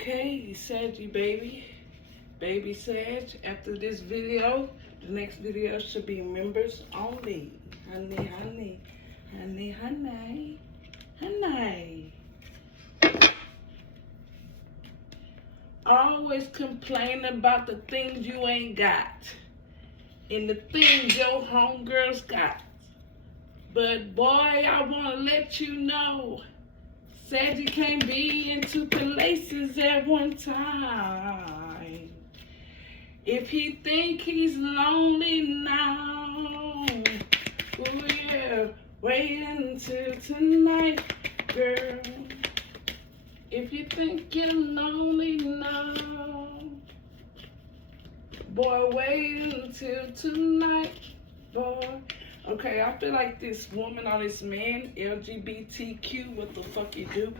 Okay, Saggy baby. Baby Sag. After this video, the next video should be members only. Honey, honey. Honey, honey. Honey. Always complain about the things you ain't got. And the things your homegirls got. But boy, I want to let you know, Saggy can't be in two places at one time. If he think he's lonely now, oh yeah, wait until tonight, girl. If you think you're lonely now, boy, wait until tonight, boy. Okay, I feel like this woman or this man, LGBTQ, what the fuck you do?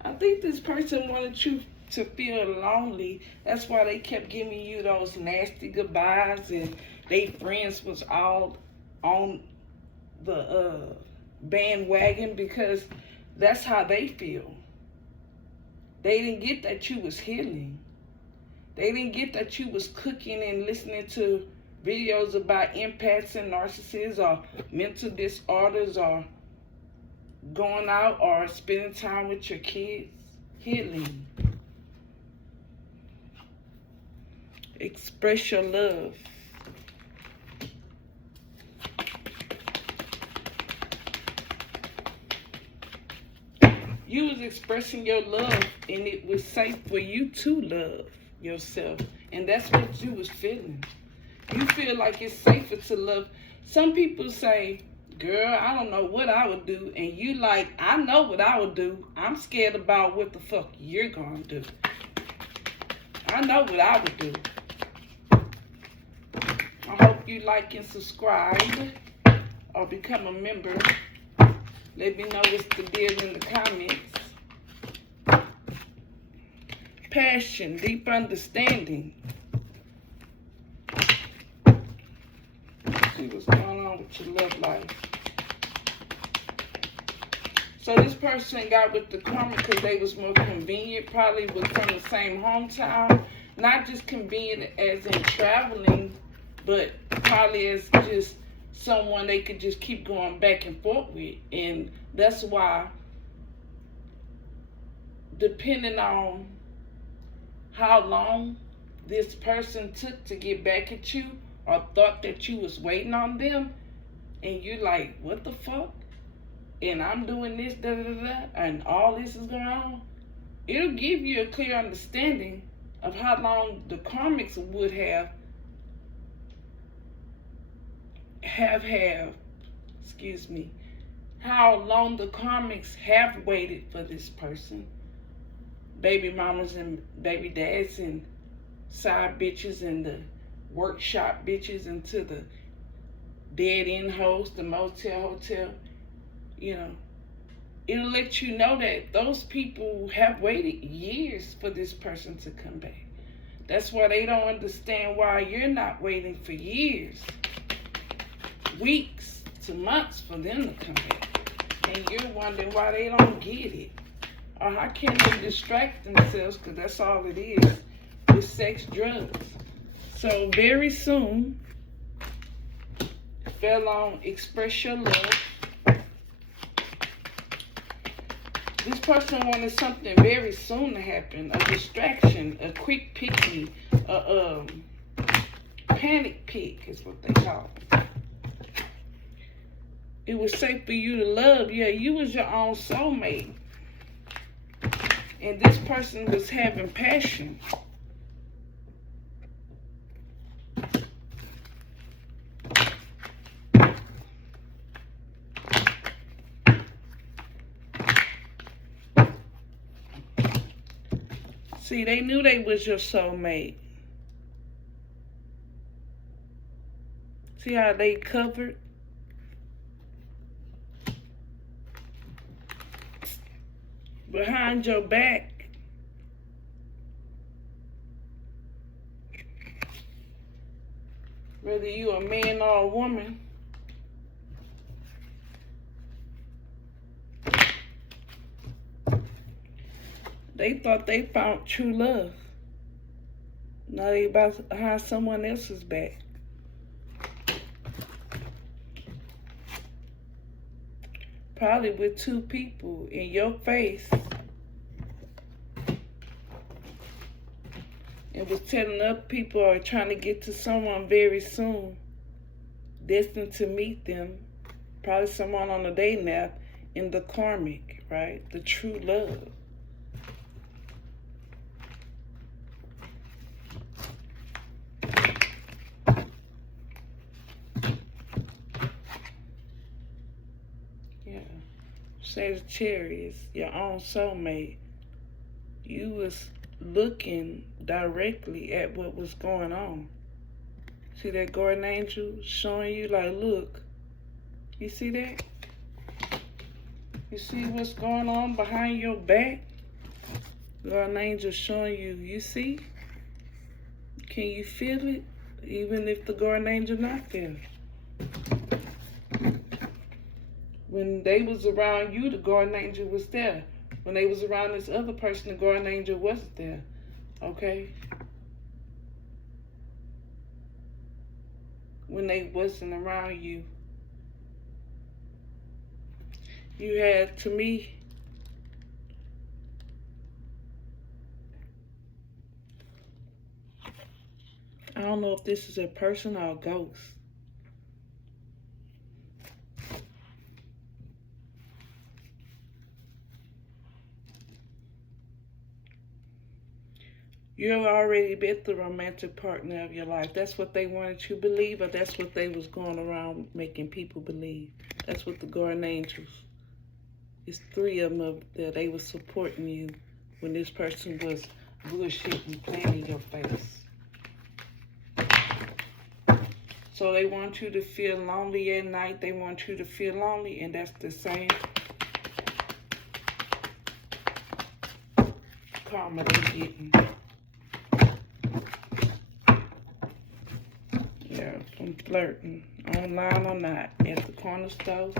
I think this person wanted you to feel lonely. That's why they kept giving you those nasty goodbyes, and they friends was all on the bandwagon because that's how they feel. They didn't get that you was healing. They didn't get that you was cooking and listening to videos about empaths and narcissists or mental disorders or going out or spending time with your kids. Healing. Express your love. You was expressing your love, and it was safe for you to love yourself. And that's what you was feeling. You feel like it's safer to love. Some people say, girl, I don't know what I would do. And you like, I know what I would do. I'm scared about what the fuck you're going to do. I know what I would do. I hope you like and subscribe or become a member. Let me know what's the deal in the comments. Passion, deep understanding. See what's going on with your love life. So this person got with the Karmic because they was more convenient, probably was from the same hometown. Not just convenient as in traveling, but probably as just someone they could just keep going back and forth with. And that's why, depending on how long this person took to get back at you or thought that you was waiting on them, and you like, what the fuck? And I'm doing this, da da da, and all this is going on. It'll give you a clear understanding of how long the Karmics would have how long the Karmics have waited for this person. Baby mamas and baby dads and side bitches and the workshop bitches into the dead end hoes, the motel, hotel. You know, it'll let you know that those people have waited years for this person to come back. That's why they don't understand why you're not waiting for years, weeks to months for them to come back. And you're wondering why they don't get it. Or how can they distract themselves, because that's all it is, with sex, drugs. So very soon, fell on express your love. This person wanted something very soon to happen, a distraction, a quick pick-me, a panic pick is what they call it. It was safe for you to love. Yeah, you was your own soulmate. And this person was having passion. See, they knew they was your soulmate. See how they covered? Behind your back. Whether you a man or a woman. They thought they found true love. Now they about to hide someone else's back. Probably with two people in your face. And was telling other people are trying to get to someone very soon. Destined to meet them. Probably someone on a dating app in the karmic, right? The true love. Sagittarius, your own soulmate, you was looking directly at what was going on. See that guardian angel showing you like, look, you see that? You see what's going on behind your back? Guardian angel showing you, you see? Can you feel it? Even if the guardian angel not there. When they was around you, the guardian angel was there. When they was around this other person, the guardian angel wasn't there. Okay? When they wasn't around you. You had, to me, I don't know if this is a person or a ghost. You already met the romantic partner of your life. That's what they wanted you to believe, or that's what they was going around making people believe. That's what the guardian angels. It's three of them that they was supporting you when this person was bullshitting, playing in your face. So they want you to feel lonely at night. They want you to feel lonely, and that's the same karma they're getting. Yeah, from flirting, online or not, at the corner store,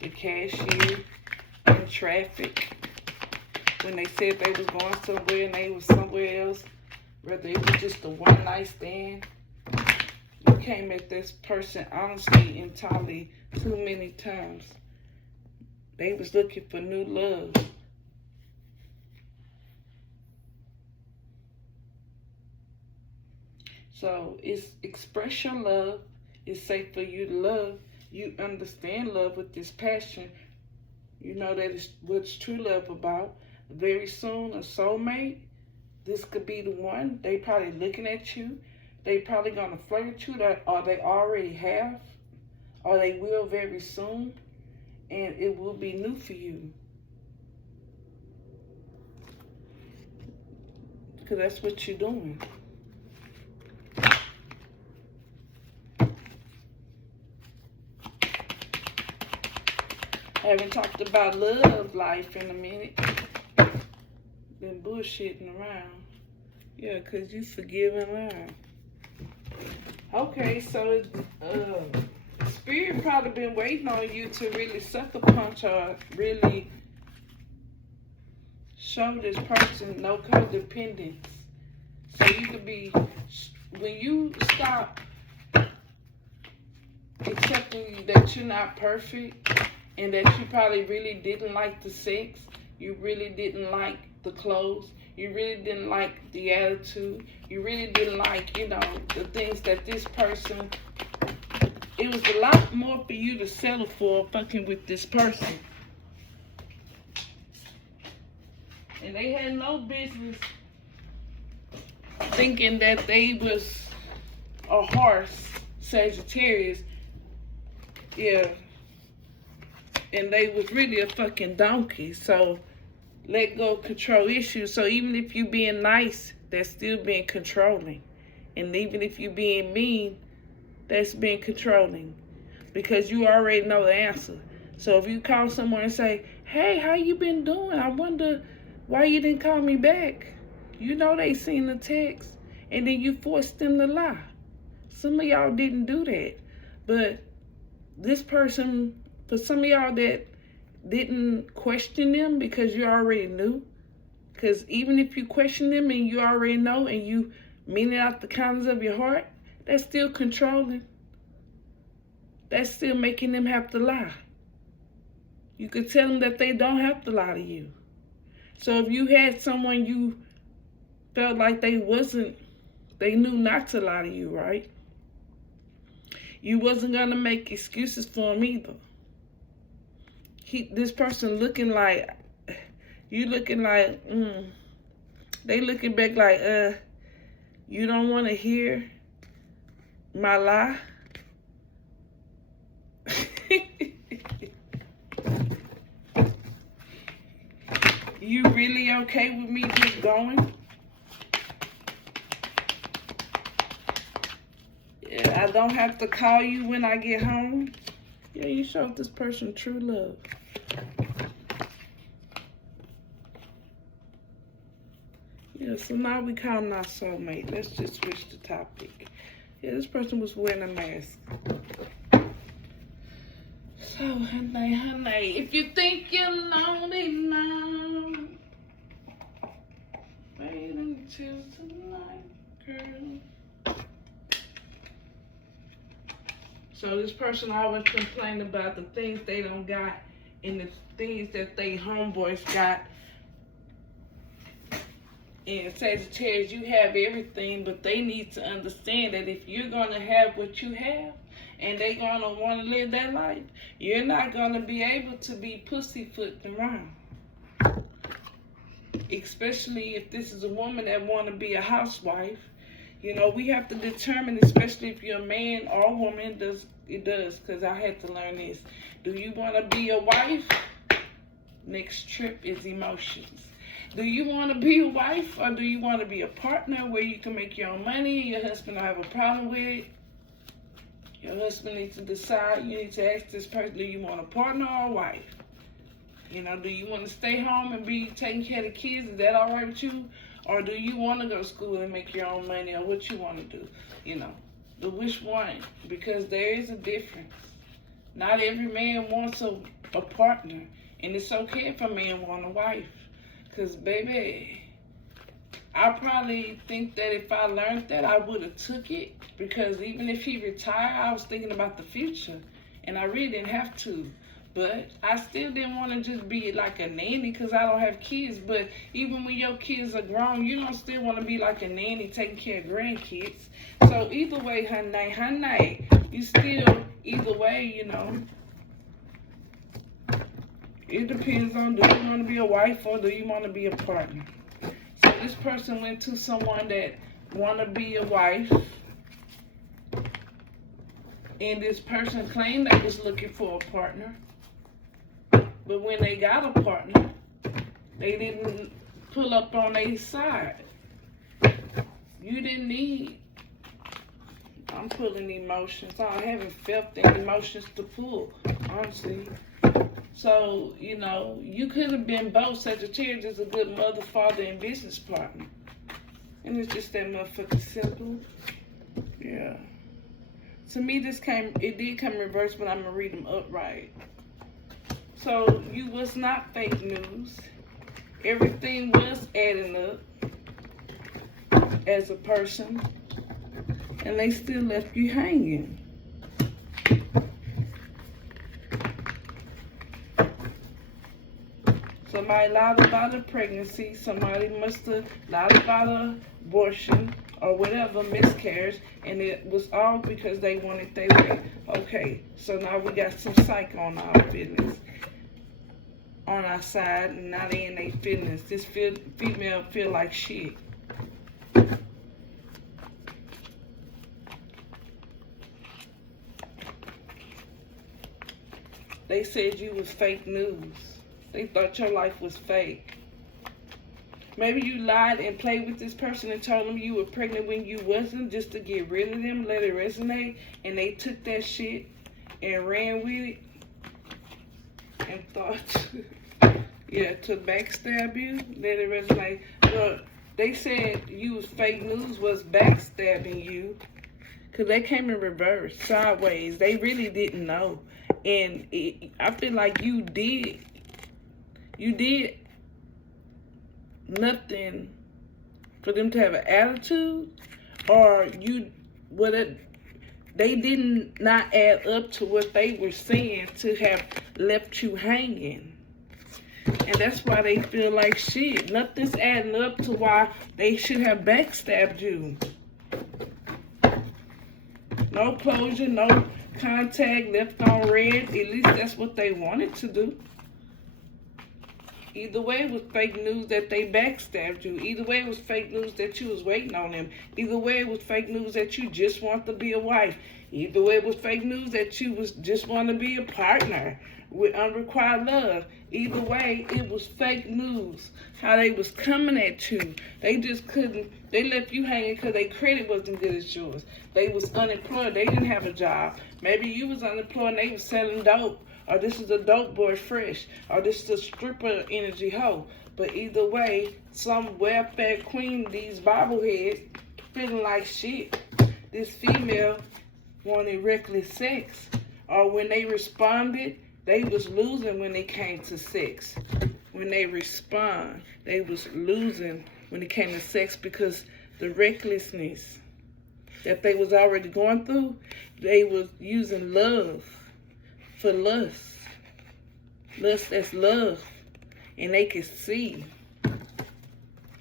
the cashier, in traffic. When they said they was going somewhere and they was somewhere else, whether it was just a one night stand. You came at this person honestly, entirely, too many times. They was looking for new love. So it's express your love. It's safe for you to love. You understand love with this passion. You know that is what's true love about. Very soon, a soulmate. This could be the one. They probably looking at you. They probably gonna flirt at you, or they already have, or they will very soon, and it will be new for you. Because that's what you're doing. I haven't talked about love life in a minute. Been bullshitting around. Yeah, because you forgive and learn. Okay, so Spirit probably been waiting on you to really sucker punch or really show this person no codependence. So you could be, when you stop accepting that you're not perfect and that you probably really didn't like the sex, you really didn't like the clothes, you really didn't like the attitude, you really didn't like, you know, the things that this person, it was a lot more for you to settle for fucking with this person. And they had no business thinking that they was a horse, Sagittarius, yeah, and they was really a fucking donkey. So let go of control issues. So even if you being nice, that's still being controlling. And even if you being mean, that's being controlling. Because you already know the answer. So if you call someone and say, hey, how you been doing? I wonder why you didn't call me back. You know they seen the text. And then you forced them to lie. Some of y'all didn't do that. But this person, for some of y'all that didn't question them because you already knew, Because even if you question them and you already know and you mean it out the kindness of your heart, that's still controlling. That's still making them have to lie. You could tell them that they don't have to lie to you. So if you had someone you felt like they knew not to lie to you, right? You wasn't going to make excuses for them either. This person looking like, you looking like, they looking back like, you don't want to hear my lie? You really okay with me just going? Yeah, I don't have to call you when I get home? Yeah, you showed this person true love. Yeah, so now we call them our soulmate. Let's just switch the topic. Yeah, this person was wearing a mask. So, honey, if you think you're lonely now, wait until tonight, girl. So this person always complain about the things they don't got and the things that they homeboys got. And Sagittarius, you have everything, but they need to understand that if you're going to have what you have, and they're going to want to live that life, you're not going to be able to be pussyfooting around. Especially if this is a woman that want to be a housewife. You know, we have to determine, especially if you're a man or a woman, because I had to learn this. Do you want to be a wife? Next trip is emotions. Do you want to be a wife, or do you want to be a partner where you can make your own money and your husband don't have a problem with it? Your husband needs to decide. You need to ask this person, do you want a partner or a wife? You know, do you want to stay home and be taking care of the kids? Is that all right with you? Or do you want to go to school and make your own money, or what you want to do? You know, the which one? Because there is a difference. Not every man wants a partner. And it's okay if a man want a wife. Because, baby, I probably think that if I learned that, I would have took it. Because even if he retired, I was thinking about the future. And I really didn't have to. But I still didn't want to just be like a nanny because I don't have kids. But even when your kids are grown, you don't still want to be like a nanny taking care of grandkids. So either way, honey, you still, either way, you know. It depends on, do you want to be a wife or do you want to be a partner? So this person went to someone that want to be a wife. And this person claimed they was looking for a partner. But when they got a partner, they didn't pull up on their side. You didn't need, I'm pulling emotions. I haven't felt any emotions to pull, honestly. So, you know, you could have been both. Sagittarius is a good mother, father, and business partner. And it's just that motherfucking simple. Yeah. To me, it did come in reverse, but I'm going to read them upright. So, you was not fake news. Everything was adding up as a person. And they still left you hanging. Somebody lied about a pregnancy. Somebody must have lied about an abortion or whatever, miscarriage. And it was all because they wanted their way. Okay, so now we got some psych on our feelings. On our side, and now they in their feelings. This female feel like shit. They said you was fake news. They thought your life was fake. Maybe you lied and played with this person and told them you were pregnant when you wasn't, just to get rid of them, let it resonate, and they took that shit and ran with it and thought, yeah, to backstab you, let it resonate. But they said you was fake news was backstabbing you because they came in reverse, sideways. They really didn't know. And I feel like you did nothing for them to have an attitude, or they did not add up to what they were saying to have left you hanging. And that's why they feel like shit. Nothing's adding up to why they should have backstabbed you. No closure, no contact, left on red. At least that's what they wanted to do. Either way, it was fake news that they backstabbed you. Either way, it was fake news that you was waiting on them. Either way, it was fake news that you just want to be a wife. Either way, it was fake news that you was just want to be a partner with unrequited love. Either way, it was fake news. How they was coming at you. They just couldn't. They left you hanging because their credit wasn't good as yours. They was unemployed. They didn't have a job. Maybe you was unemployed and they was selling dope. Or this is a dope boy fresh. Or this is a stripper energy hoe. But either way, some welfare queen, these bobbleheads, feeling like shit. This female wanted reckless sex. Or when they responded, they was losing when it came to sex. When they respond, they was losing when it came to sex because the recklessness that they was already going through, they was using love for lust. Lust as love. And they could see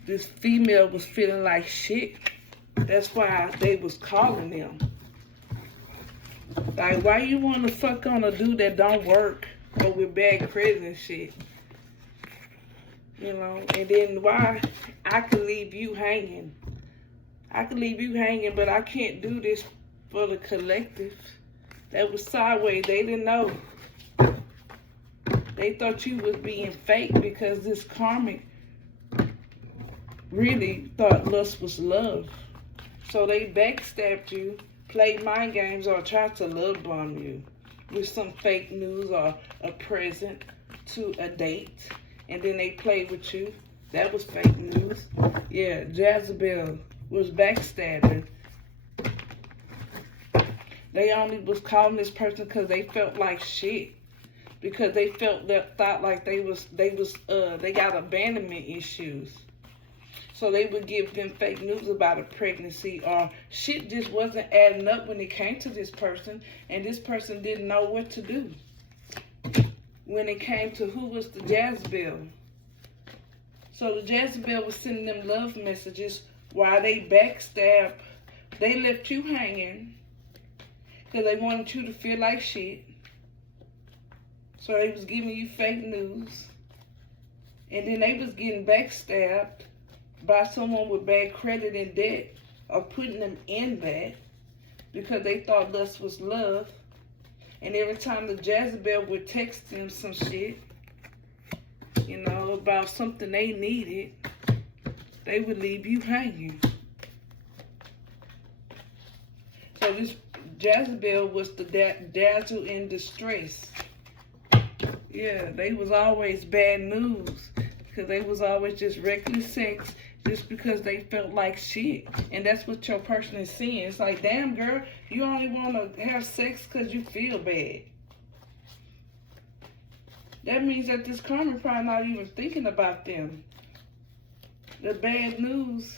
this female was feeling like shit. That's why they was calling them. Like, why you want to fuck on a dude that don't work or with bad credit and shit? You know, and then why I could leave you hanging. I could leave you hanging, but I can't do this for the collective. That was sideways. They didn't know. They thought you was being fake because this karmic really thought lust was love. So they backstabbed you, played mind games, or tried to love bomb you with some fake news or a present to a date. And then they played with you. That was fake news. Yeah, Jezebel was backstabbing. They only was calling this person because they felt like shit. Because they thought like they got abandonment issues. So they would give them fake news about a pregnancy, or shit just wasn't adding up when it came to this person, and this person didn't know what to do. When it came to who was the Jezebel. So the Jezebel was sending them love messages while they backstabbed. They left you hanging because they wanted you to feel like shit. So they was giving you fake news. And then they was getting backstabbed by someone with bad credit and debt, or putting them in that because they thought lust was love. And every time the Jezebel would text them some shit, you know, about something they needed, they would leave you hanging. So this Jezebel was the dazzle in distress. Yeah, they was always bad news because they was always just reckless sex just because they felt like shit. And that's what your person is seeing. It's like, damn, girl, you only want to have sex because you feel bad. That means that this karmic probably not even thinking about them. The bad news.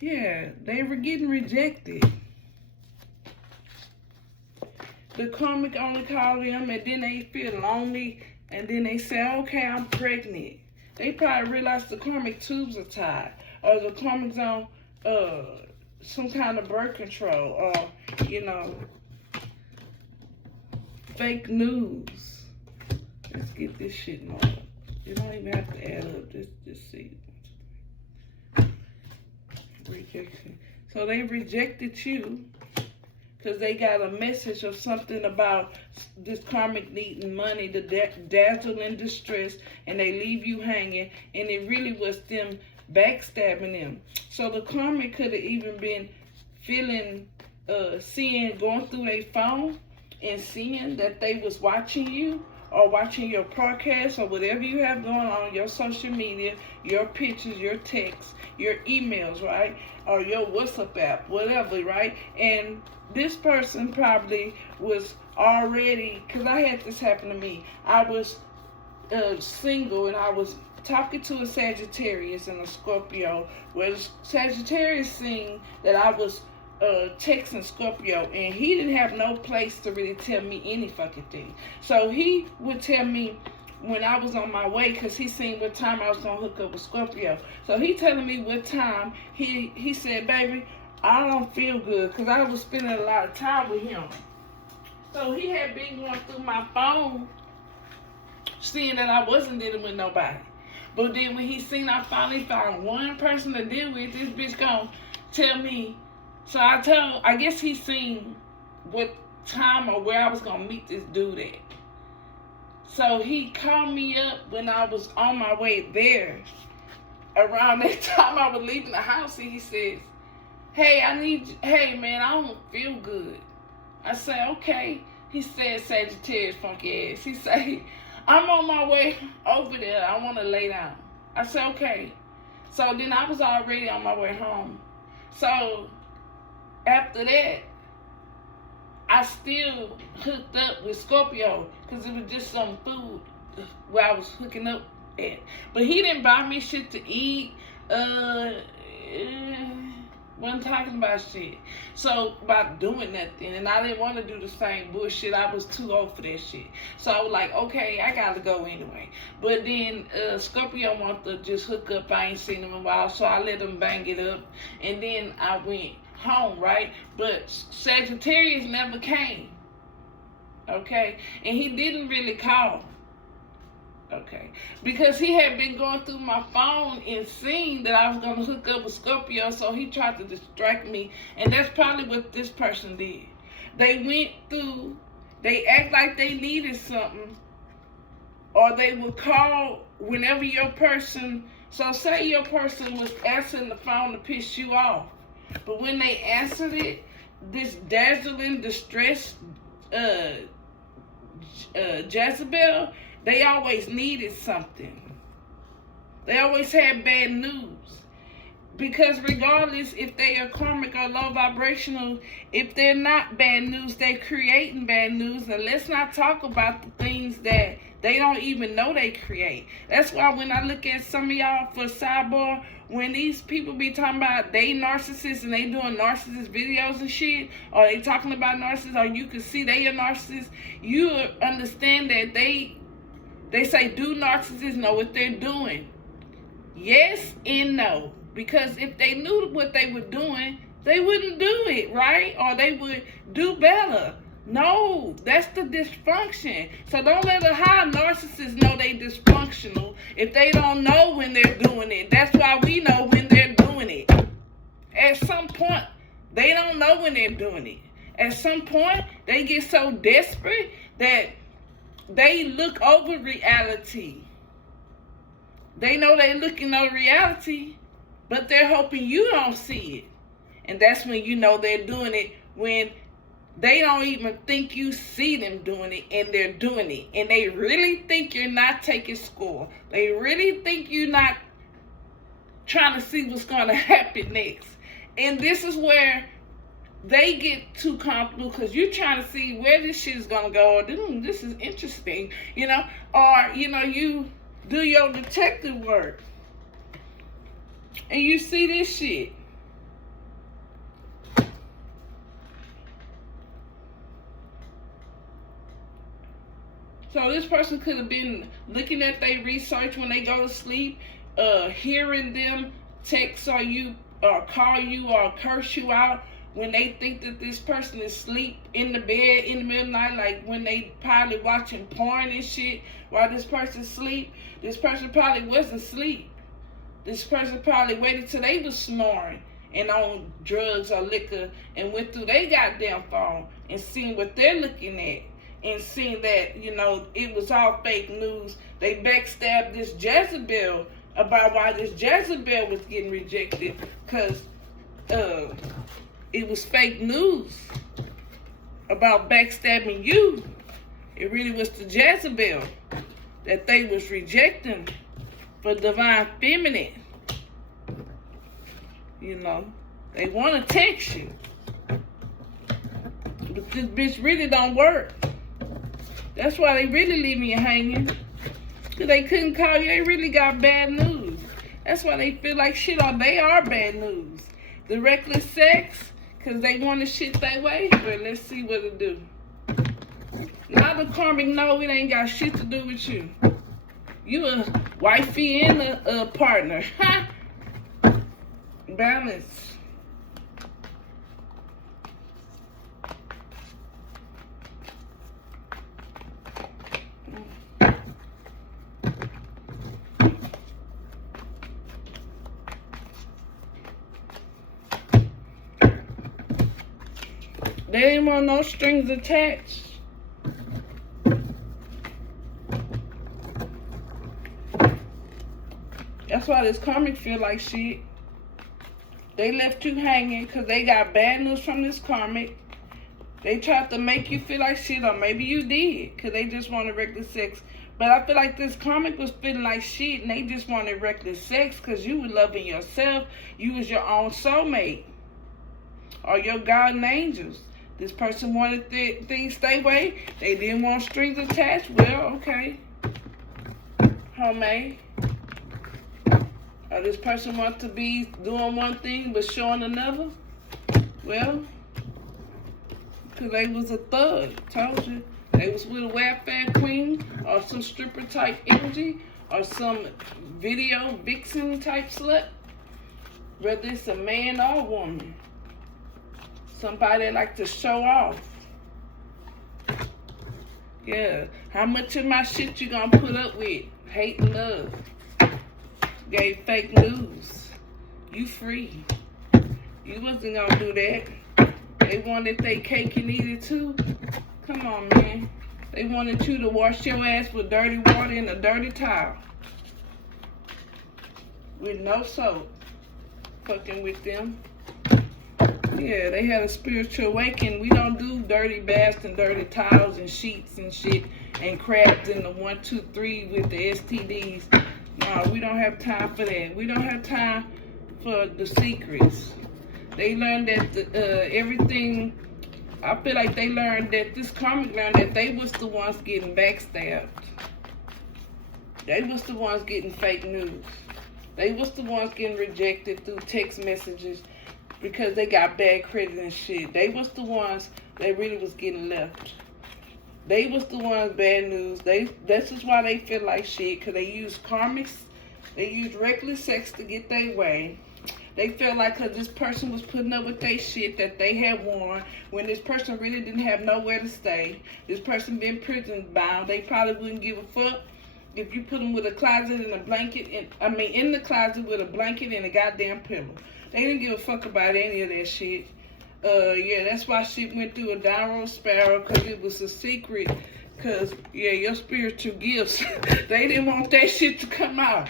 Yeah, they were getting rejected. The karmic only called them, and then they feel lonely, and then they say, okay, I'm pregnant. They probably realize the karmic tubes are tied, or the karmic's on some kind of birth control, or, you know, fake news. Let's get this shit more. You don't even have to add up. Just see. Rejection. So they rejected you because they got a message of something about this karmic needing money, the dazzle in distress, and they leave you hanging, and it really was them backstabbing them. So the karmic could have even been feeling, going through their phone and seeing that they was watching you, or watching your podcast, or whatever you have going on, your social media, your pictures, your texts, your emails, right? Or your WhatsApp app, whatever, right? And this person probably was already, because I had this happen to me, I was single, and I was talking to a Sagittarius and a Scorpio, where the Sagittarius seen that I was texting Scorpio, and he didn't have no place to really tell me any fucking thing. So he would tell me when I was on my way, because he seen what time I was going to hook up with Scorpio. So he telling me what time. He said, baby, I don't feel good, because I was spending a lot of time with him. So he had been going through my phone, seeing that I wasn't dealing with nobody. But then when he seen I finally found one person to deal with, this bitch gonna tell me. So I guess he seen what time or where I was gonna meet this dude at. So he called me up when I was on my way there. Around that time I was leaving the house, and he says, hey, hey man, I don't feel good. I said, okay. He said, Sagittarius funky ass. He said, I'm on my way over there. I want to lay down. I said, okay. So then I was already on my way home. So after that, I still hooked up with Scorpio, because it was just some food where I was hooking up at. But he didn't buy me shit to eat. Wasn't talking about shit. So, about doing nothing. And I didn't want to do the same bullshit. I was too old for that shit. So, I was like, okay, I got to go anyway. But then, Scorpio wanted to just hook up. I ain't seen him in a while. So, I let him bang it up. And then, I went home, right? But Sagittarius never came. Okay? And he didn't really call. Okay, because he had been going through my phone and seen that I was going to hook up with Scorpio, so he tried to distract me, and that's probably what this person did. They act like they needed something, or they would call whenever your person, so say your person was answering the phone to piss you off, but when they answered it, this dazzling, distressed Jezebel, they always needed something. They always had bad news. Because regardless if they are karmic or low vibrational, if they're not bad news, they're creating bad news. And let's not talk about the things that they don't even know they create. That's why when I look at some of y'all for sidebar, when these people be talking about they narcissists and they doing narcissist videos and shit, or they talking about narcissists, or you can see they a narcissist, you understand that they say, do narcissists know what they're doing? Yes and no. Because if they knew what they were doing, they wouldn't do it, right? Or they would do better. No, that's the dysfunction. So don't let a high narcissist know they dysfunctional if they don't know when they're doing it. That's why we know when they're doing it. At some point, they don't know when they're doing it. At some point, they get so desperate that they look over reality. They know they're looking over reality, but they're hoping you don't see it. And that's when you know they're doing it, when they don't even think you see them doing it, and they're doing it. And they really think you're not taking score. They really think you're not trying to see what's going to happen next. And this is where they get too comfortable, because you're trying to see where this shit is going to go. Or, this is interesting, Or, you do your detective work, and you see this shit. So this person could have been looking at their research when they go to sleep, hearing them text you or call you or curse you out when they think that this person is asleep in the bed in the middle of the night, like when they probably watching porn and shit while this person's asleep. This person probably wasn't asleep. This person probably waited till they was snoring and on drugs or liquor and went through their goddamn phone and seen what they're looking at and seen that, it was all fake news. They backstabbed this Jezebel about why this Jezebel was getting rejected, because it was fake news about backstabbing you. It really was the Jezebel that they was rejecting for divine feminine. They want to text you, but this bitch really don't work. That's why they really leaving you hanging. Because they couldn't call you. They really got bad news. That's why they feel like shit, or they are bad news. The reckless sex, because they want to shit that way. But let's see what it do. Now the karmic know it ain't got shit to do with you. You a wifey and a partner. Balance. They didn't want no strings attached. That's why this karmic feel like shit. They left you hanging because they got bad news from this karmic. They tried to make you feel like shit, or maybe you did, because they just wanted reckless sex. But I feel like this karmic was feeling like shit, and they just wanted reckless sex because you were loving yourself. You was your own soulmate, or your guardian angels. This person wanted things stay away. They didn't want strings attached. Well, okay. Homemade. Or this person wants to be doing one thing but showing another. Well, because they was a thug. Told you. They was with a welfare queen or some stripper type energy or some video vixen type slut. Whether it's a man or a woman. Somebody that like to show off. Yeah. How much of my shit you gonna put up with? Hate and love. Gave fake news. You free. You wasn't gonna do that. They wanted their cake and eat it too. Come on, man. They wanted you to wash your ass with dirty water and a dirty towel. With no soap. Fucking with them. Yeah, they had a spiritual awakening. We don't do dirty baths and dirty towels and sheets and shit and crabs in the 1, 2, 3 with the STDs. No, we don't have time for that. We don't have time for the secrets. They learned that everything, I feel like they learned that this karmic learned that they was the ones getting backstabbed. They was the ones getting fake news. They was the ones getting rejected through text messages because they got bad credit and shit. They was the ones that really was getting left. They was the ones bad news. This is why they feel like shit, because they use karmics. They use reckless sex to get their way. They felt like because this person was putting up with their shit that they had worn when this person really didn't have nowhere to stay. This person been prison bound. They probably wouldn't give a fuck if you put them with a closet and a blanket. In the closet with a blanket and a goddamn pillow. They didn't give a fuck about any of that shit. Yeah, that's why shit went through a downward spiral, because it was a secret. Because, yeah, your spiritual gifts, they didn't want that shit to come out.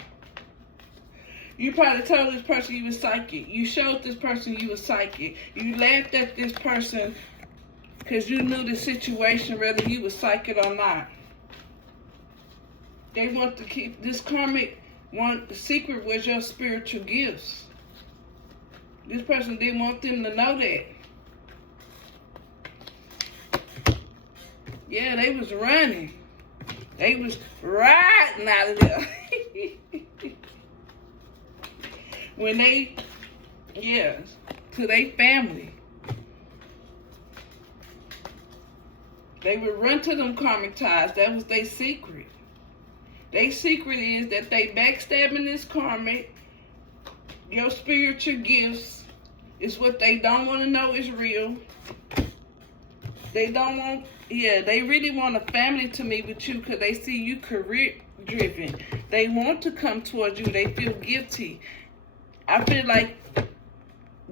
You probably told this person you was psychic. You showed this person you was psychic. You laughed at this person because you knew the situation, whether you was psychic or not. They want to keep, this karmic, the secret was your spiritual gifts. This person didn't want them to know that. Yeah, they was running. They was riding out of there. When they, yeah, to their family. They would run to them karmic ties. That was their secret. Their secret is that they backstabbing this karmic. Your spiritual gifts is what they don't want to know is real. They don't want, yeah, they really want a family to meet with you because they see you career driven. They want to come towards you. They feel guilty. I feel like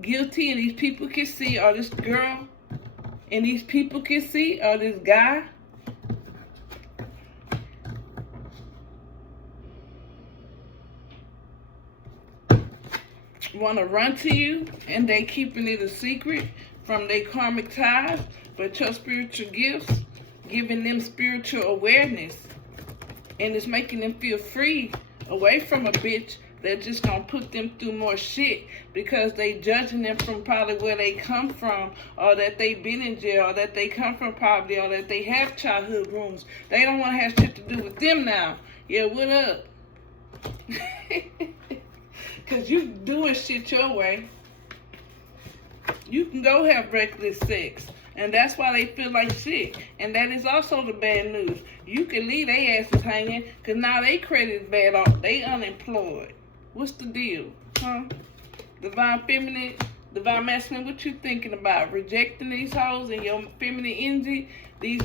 guilty, and these people can see, or this girl, and these people can see, or this guy. Want to run to you, and they keeping it a secret from their karmic ties, but your spiritual gifts giving them spiritual awareness, and it's making them feel free away from a bitch that's just gonna put them through more shit because they judging them from probably where they come from, or that they been in jail, or that they come from poverty, or that they have childhood wounds. They don't want to have shit to do with them now. Yeah, what up? Because you doing shit your way. You can go have reckless sex. And that's why they feel like shit. And that is also the bad news. You can leave their asses hanging because now they credit is bad off. They unemployed. What's the deal? Huh? Divine feminine, divine masculine, what you thinking about? Rejecting these hoes and your feminine energy? These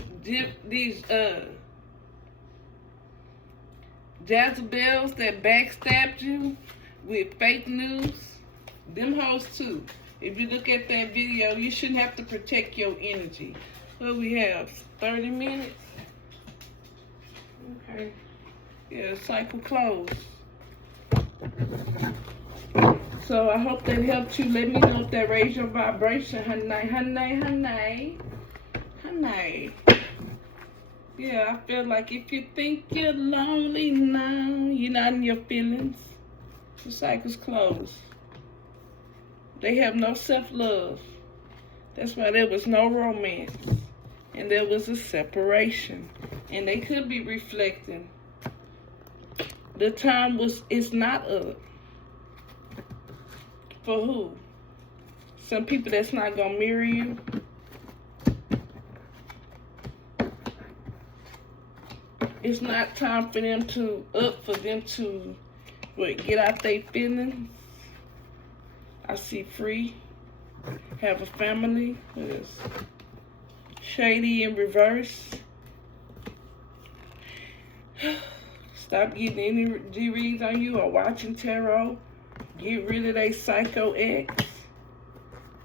Jezebels that backstabbed you with fake news? Them hoes too. If you look at that video, you shouldn't have to protect your energy. What we have? 30 minutes? Okay. Yeah, cycle closed. So I hope that helped you. Let me know if that raised your vibration. Honey. Yeah, I feel like if you think you're lonely now, you're not in your feelings. The cycle's closed. They have no self-love. That's why there was no romance. And there was a separation. And they could be reflecting. The time is not up. For who? Some people that's not going to mirror you. It's not time for them to get out their feelings. I see free, have a family. It's shady in reverse. Stop getting any G-reads on you or watching tarot. Get rid of their psycho ex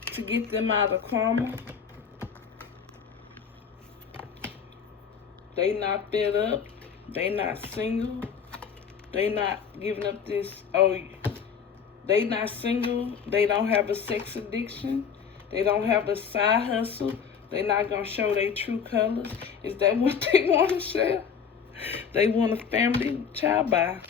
to get them out of karma. They not fed up. They not single. They not giving up this, they not single. They don't have a sex addiction. They don't have a side hustle. They not going to show their true colors. Is that what they want to share? They want a family. Child, bye.